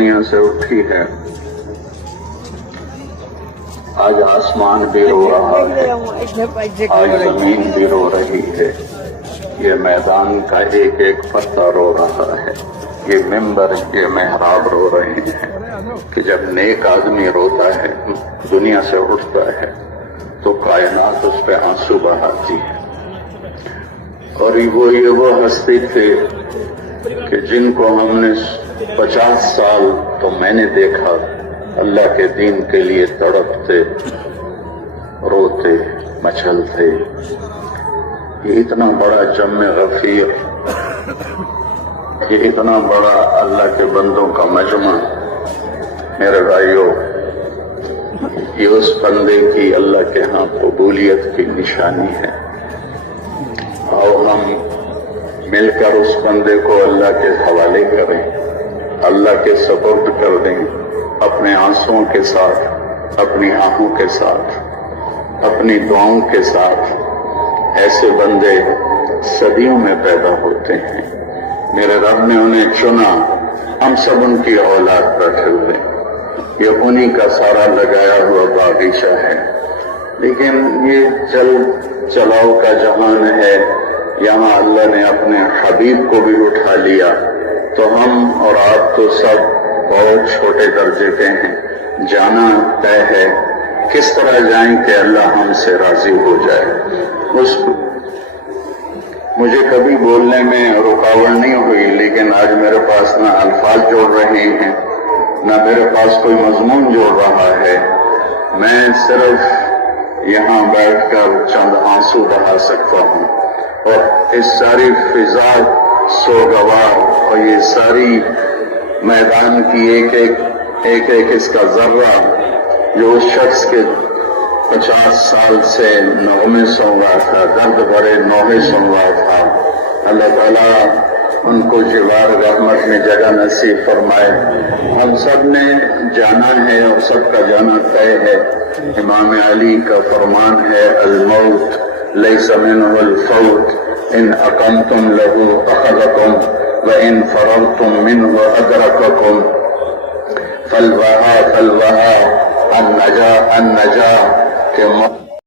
دنیا سے اٹھی ہے، آج آسمان بھی رو رہا ہے، آج زمین بھی رو رہی ہے، یہ میدان کا ایک ایک پتا رو رہا ہے، یہ ممبر یہ محراب رو رہے ہیں کہ جب نیک آدمی روتا ہے، دنیا سے اٹھتا ہے تو کائنات اس پہ آنسو بہاتی ہے۔ اور وہ ہستی تھے کہ جن کو ہم نے 50 سال تو میں نے دیکھا اللہ کے دین کے لیے تڑپتے، روتے، مچلتے۔ یہ اتنا بڑا جم غفیر، یہ اتنا بڑا اللہ کے بندوں کا مجمع، میرے بھائیوں، یہ اس بندے کی اللہ کے ہاں قبولیت کی نشانی ہے۔ اور ہم مل کر اس بندے کو اللہ کے حوالے کریں، اللہ کے سپرد کر دیں، اپنے آنسوؤں کے ساتھ، اپنی آہوں کے ساتھ، اپنی دعاؤں کے ساتھ۔ ایسے بندے صدیوں میں پیدا ہوتے ہیں، میرے رب نے انہیں چنا، ہم سب ان کی اولاد بیٹھے ہوئے، یہ انہی کا سارا لگایا ہوا باغیچہ ہے۔ لیکن یہ چل چلاؤ کا جہان ہے، یہاں اللہ نے اپنے حبیب کو بھی اٹھا لیا، تو ہم اور آپ تو سب بہت چھوٹے درجے کے ہیں، جانا طے ہے، کس طرح جائیں کہ اللہ ہم سے راضی ہو جائے۔ مجھے کبھی بولنے میں رکاوٹ نہیں ہوئی، لیکن آج میرے پاس نہ الفاظ جوڑ رہے ہیں، نہ میرے پاس کوئی مضمون جوڑ رہا ہے، میں صرف یہاں بیٹھ کر چند آنسو بہا سکتا ہوں، اور اس ساری فضا سوگوار اور یہ ساری میدان کی ایک ایک اس کا ذرہ جو اس شخص کے 50 سال سے نغمے سن رہا تھا، درد بھرے نوحے سن رہا تھا، اللہ تعالیٰ ان کو جوار رحمت میں جگہ نصیب فرمائے۔ ہم سب نے جانا ہے اور سب کا جانا طے ہے۔ امام علی کا فرمان ہے، الموت لیس منہ الفوت، ان اقمتم لہ اخذکم وان فررتم منہ ادرککم، فالوہا النجا کہ